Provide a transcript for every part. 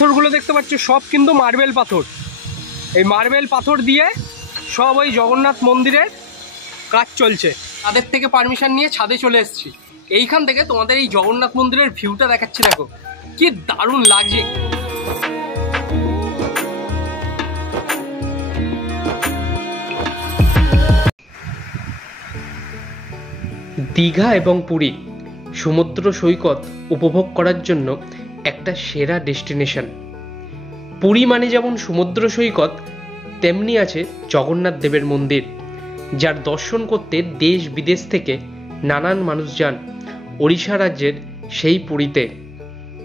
পাথরগুলো দেখতে পাচ্ছ সব কিন্তু মার্বেল পাথর। এই মার্বেল পাথর দিয়ে সব ওই জগন্নাথ মন্দিরের কাজ চলছে। তাদের থেকে পারমিশন নিয়ে ছাদে চলে এসেছি। এইখান থেকে তোমাদের এই জগন্নাথ মন্দিরের ভিউটা দেখাচ্ছি, দেখো কি দারুণ লাগছে। দীঘা এবং পুরী সমুদ্র সৈকত উপভোগ করার জন্য একটা সেরা ডেস্টিনেশন। পুরী মানে যেমন সমুদ্র সৈকত, তেমনি আছে জগন্নাথ দেবের মন্দির, যার দর্শন করতে দেশ বিদেশ থেকে নানান মানুষ যান ওড়িশা রাজ্যের সেই পুরীতে।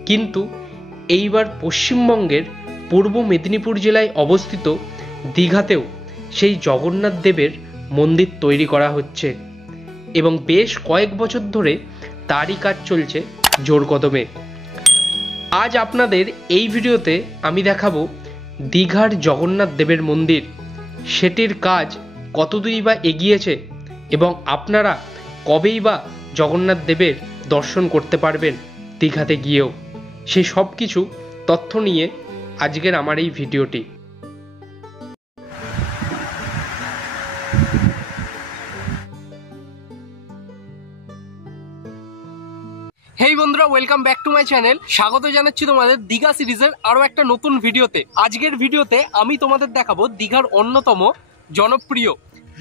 কিন্তু এইবার পশ্চিমবঙ্গের পূর্ব মেদিনীপুর জেলায় অবস্থিত দীঘাতেও সেই জগন্নাথ দেবের মন্দির তৈরি করা হচ্ছে এবং বেশ কয়েক বছর ধরে তারই কাজ চলছে জোর কদমে। আজ আপনাদের এই ভিডিওতে আমি দেখাবো দীঘার জগন্নাথ দেবের মন্দির, সেটির কাজ কতদূরই বা এগিয়েছে এবং আপনারা কবেই বা জগন্নাথ দেবের দর্শন করতে পারবেন দীঘাতে গিয়েও। সেই সব কিছু তথ্য নিয়ে আজকের আমার এই ভিডিওটি। হেই বন্ধুরা, welcome back to my channel. স্বাগত জানাচ্ছি তোমাদের দীঘা সিরিজের আরো একটা নতুন ভিডিওতে। আজকের ভিডিওতে আমি তোমাদের দেখাবো দীঘার অন্যতম জনপ্রিয়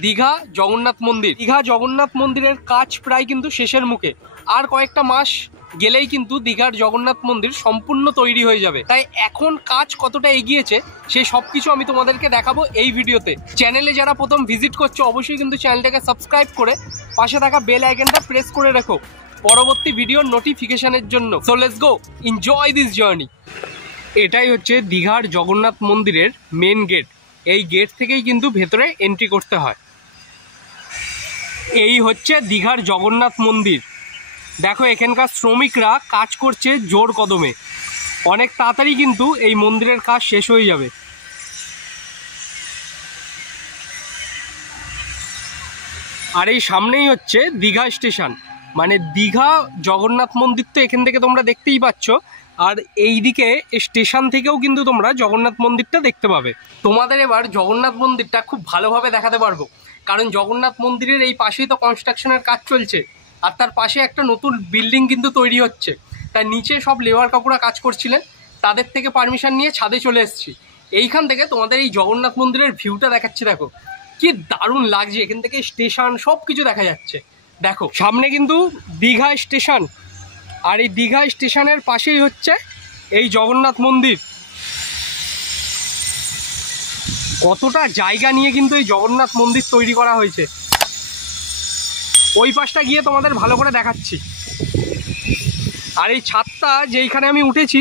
দীঘা জগন্নাথ মন্দির। দীঘা জগন্নাথ মন্দিরের কাজ প্রায় কিন্তু শেষের মুখে, আর কয়েকটা মাস গেলেই কিন্তু দীঘার জগন্নাথ মন্দির সম্পূর্ণ তৈরি হয়ে যাবে। তাই এখন কাজ কতটা এগিয়েছে সেই সবকিছু আমি তোমাদেরকে দেখাবো এই ভিডিওতে। চ্যানেলে যারা প্রথম ভিজিট করছো অবশ্যই কিন্তু চ্যানেলটাকে সাবস্ক্রাইব করে পাশে থাকা বেল আইকনটা প্রেস করে রাখো পরবর্তী ভিডিওর নোটিফিকেশনের জন্য। So let's go, enjoy this journey. এটাই হচ্ছে দীঘার জগন্নাথ মন্দিরের মেন গেট। এই গেট থেকেই কিন্তু ভেতরে এন্ট্রি করতে হয়। এই হচ্ছে দীঘার জগন্নাথ মন্দির। দেখো এখানকার শ্রমিকরা কাজ করছে জোর কদমে। অনেক তাড়াতাড়ি কিন্তু এই মন্দিরের কাজ শেষ হয়ে যাবে। আর এই সামনেই হচ্ছে দীঘা স্টেশন, মানে দীঘা জগন্নাথ মন্দির তো এখান থেকে তোমরা দেখতেই পাচ্ছ, আর এইদিকে স্টেশন থেকেও কিন্তু তোমরা জগন্নাথ মন্দিরটা দেখতে পাবে। তোমাদের এবার জগন্নাথ মন্দিরটা খুব ভালোভাবে দেখাতে পারবো, কারণ জগন্নাথ মন্দিরের এই পাশেই তো কনস্ট্রাকশনের কাজ চলছে, আর তার পাশে একটা নতুন বিল্ডিং কিন্তু তৈরি হচ্ছে। তার নিচে সব লেবার কাকুরা কাজ করছিলেন, তাদের থেকে পারমিশন নিয়ে ছাদে চলে এসেছি। এইখান থেকে তোমাদের এই জগন্নাথ মন্দিরের ভিউটা দেখাচ্ছি, দেখো কি দারুণ লাগছে। এখান থেকে স্টেশন সব কিছু দেখা যাচ্ছে। দেখো সামনে কিন্তু দীঘা স্টেশন, আর এই দীঘা স্টেশনের পাশেই হচ্ছে এই জগন্নাথ মন্দির। কতটা জায়গা নিয়ে কিন্তু এই জগন্নাথ মন্দির তৈরি করা হয়েছে। ওই পাশটা গিয়ে তোমাদের ভালো করে দেখাচ্ছি। আর এই ছাদটা যেইখানে আমি উঠেছি,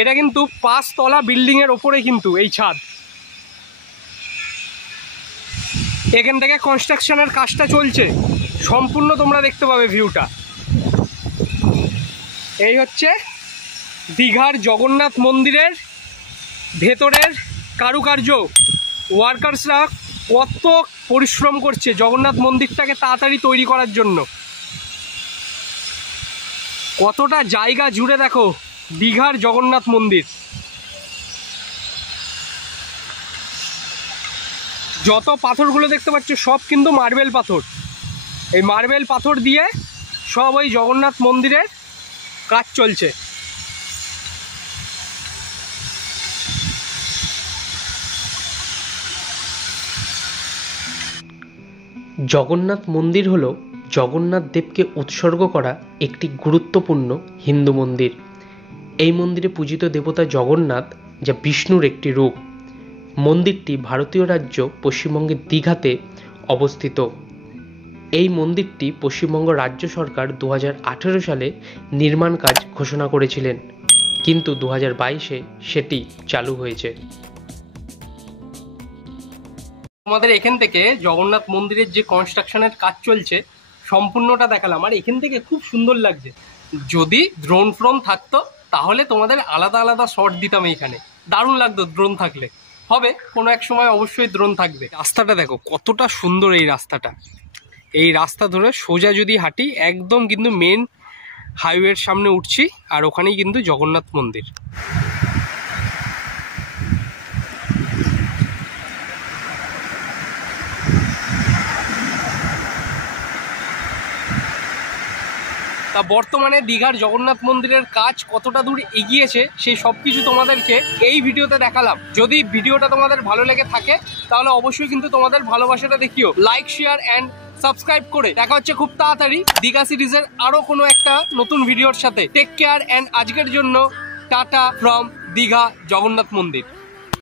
এটা কিন্তু 5 তলা বিল্ডিংয়ের ওপরে কিন্তু এই ছাদ। এখান থেকে কনস্ট্রাকশনের কাজটা চলছে, সম্পূর্ণ তোমরা দেখতে পাবে ভিউটা। এই হচ্ছে দীঘার জগন্নাথ মন্দিরের ভেতরের কারুকার্য। ওয়ার্কার্সরা কত পরিশ্রম করছে জগন্নাথ মন্দিরটাকে তাড়াতাড়ি তৈরি করার জন্য। কতটা জায়গা জুড়ে দেখো দীঘার জগন্নাথ মন্দির। যত পাথরগুলো দেখতে পাচ্ছ সব কিন্তু মার্বেল পাথর। এই মার্বেল পাথর দিয়ে সব ওই জগন্নাথ মন্দিরের কাজ চলছে। জগন্নাথ মন্দির হলো জগন্নাথ দেবকে উৎসর্গ করা একটি গুরুত্বপূর্ণ হিন্দু মন্দির। এই মন্দিরে পূজিত দেবতা জগন্নাথ, যা বিষ্ণুর একটি রূপ। মন্দিরটি ভারতীয় রাজ্য পশ্চিমবঙ্গের দীঘাতে অবস্থিত। এই মন্দিরটি পশ্চিমবঙ্গ রাজ্য সরকার 2018 সালে নির্মাণ কাজ ঘোষণা করেছিলেন, কিন্তু 2022-এ সেটি চালু হয়েছে। আমাদের এখান থেকে জগন্নাথ মন্দিরের যে কনস্ট্রাকশনের কাজ চলছে সম্পূর্ণটা দেখালাম, আর এখান থেকে খুব সুন্দর লাগছে। যদি ড্রোন ফ্রোন থাকতো তাহলে তোমাদের আলাদা আলাদা শট দিতাম। এইখানে দারুণ লাগতো ড্রোন থাকলে। হবে কোনো এক সময় অবশ্যই ড্রোন থাকবে। রাস্তাটা দেখো কতটা সুন্দর। এই রাস্তাটা, এই রাস্তা ধরে সোজা যদি হাঁটি একদম কিন্তু মেন হাইওয়ের সামনে উঠছি, আর ওখানেই কিন্তু জগন্নাথ মন্দির। তা বর্তমানে দীঘার জগন্নাথ মন্দিরের কাজ কতটা দূর এগিয়েছে সেই সব কিছু তোমাদেরকে এই ভিডিওতে দেখালাম। যদি ভিডিওটা তোমাদের ভালো লেগে থাকে তাহলে অবশ্যই কিন্তু তোমাদের ভালোবাসাটা দেখিও, লাইক শেয়ার অ্যান্ড সাবস্ক্রাইব করে। দেখা হচ্ছে খুব তাড়াতাড়ি দীঘা সিরিজের আরো কোনো একটা নতুন ভিডিওর সাথে। টেক কেয়ার অ্যান্ড আজকের জন্য টাটা ফ্রম দীঘা জগন্নাথ মন্দির।